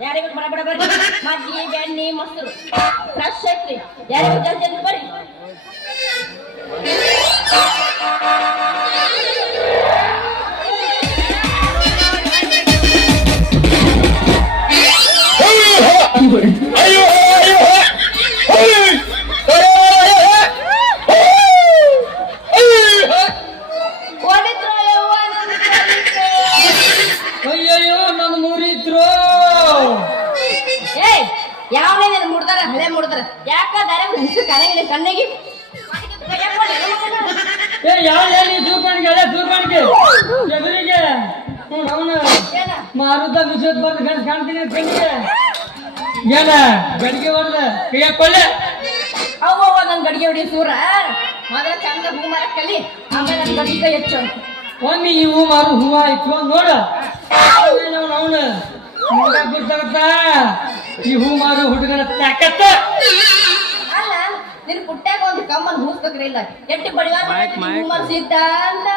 ಯಾರಿಗೂ ಬಡ ಬಡ ಬರ್ರಿ ಮಜ್ಜಿಗೆ ಬೆಣ್ಣೆ ಮೊಸರು ಫ್ರೆಶ್ ಐತ್ರಿ ಯಾರಿಗೂ ಜಲ್ದಿ ಜಲ್ದಿ ಬರ್ರಿ ಯಾವನೇ ಮುಡ್ದಾರ ಹಳೆ ಮುಡ್ದಾರ ಯಾಕ ದಾರ ಕನೆಗಿಲ್ಲ ಕಣ್ಣಿಗೆ ಮಾರುತ ವಿಶ್ವತ್ ಬಂದು ಗಂಡ ಕಾಣ್ತೀನಿ ಏನ ಗಡಿಗೆ ಹೊಡೆದ ಕೈಯಾಕೊಳ್ಳೆ ಅವ್ವ ನನ್ ಗಡಿಗೆ ಹೊಡಿ ಸೂರ ಮೊದಲ ಚಂದ ಹೂ ಮಾರ ಕಲಿ ಆಮೇಲೆ ನನ್ ಗಡಿಗೆ ಹೆಚ್ಚು ಒಮ್ಮೆ ಈ ಹೂ ಮಾರು ಹೂವ ಇಟ್ಕೊಂಡ್ ನೋಡ ಅವನು ಗೊತ್ತಾಗತ್ತ ಈ ಹೂ ಮಾರು ಹುಡುಗನ ತಾಕತ್ತ ಅಲ್ಲ ನಿನ್ ಪುಟ್ಟ್ಯಾಗ ಒಂದು ಕಮ್ಮನ್ ಹೂಸ್ಬೇಕ್ರಿ ಇಲ್ಲ ಎಟ್ಟಿ ಬಡಿವಾರ ಹೂ ಮಾರು ಸಿದ್ಧ ಅಂತ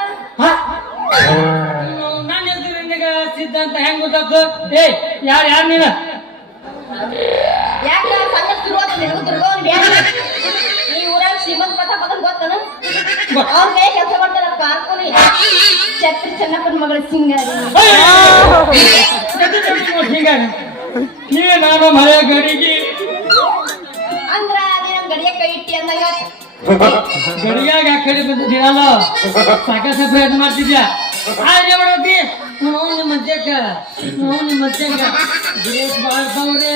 ನಾನು ಎಲ್ದಿರ ಸಿದ್ಧ ಅಂತ ಹೆಂಗ್ ಗೊತ್ತಾಗ್ತು ಏ ಯಾರು ನೀನ ಯಾಕೆ ನಾವು ಸಂಘ ಶುರುವಾತ ದುರ್ಗವನ್ ಈ ಊರಾಗ ಶ್ರೀಮಂತ ಪದ ಗೊತ್ತನ ಅವ್ರ ಕೈ ಕೆಲಸ ಮಾಡ್ತಾರಪ್ಪ ಹಾಕೋನಿ ಛತ್ರಿ ಚೆನ್ನಪ್ಪನ ಮಗಳ ಸಿಂಗಾರಿ ನೀವೇ ನಾನು ಮಳೆ ಗಡಿಗೆ ಅಂದ್ರ ಅದೇ ನಮ್ ಗಡಿಯ ಕೈ ಇಟ್ಟಿ ಅಂದಾಗ ಗಡಿಯಾಗ ಕಡೆ ಬಂದಿದ್ದೀನಲ್ಲ ಸಾಕಷ್ಟು ಪ್ರಯತ್ನ ಮಾಡ್ತಿದ್ಯಾ ಹಾಗೆ ಮಾಡೋದಿ ನಾವು ನಿಮ್ಮ ಮಧ್ಯಕ್ಕ ಗ್ರೇಟ್ ಮಾಡ್ತಾವ್ರಿ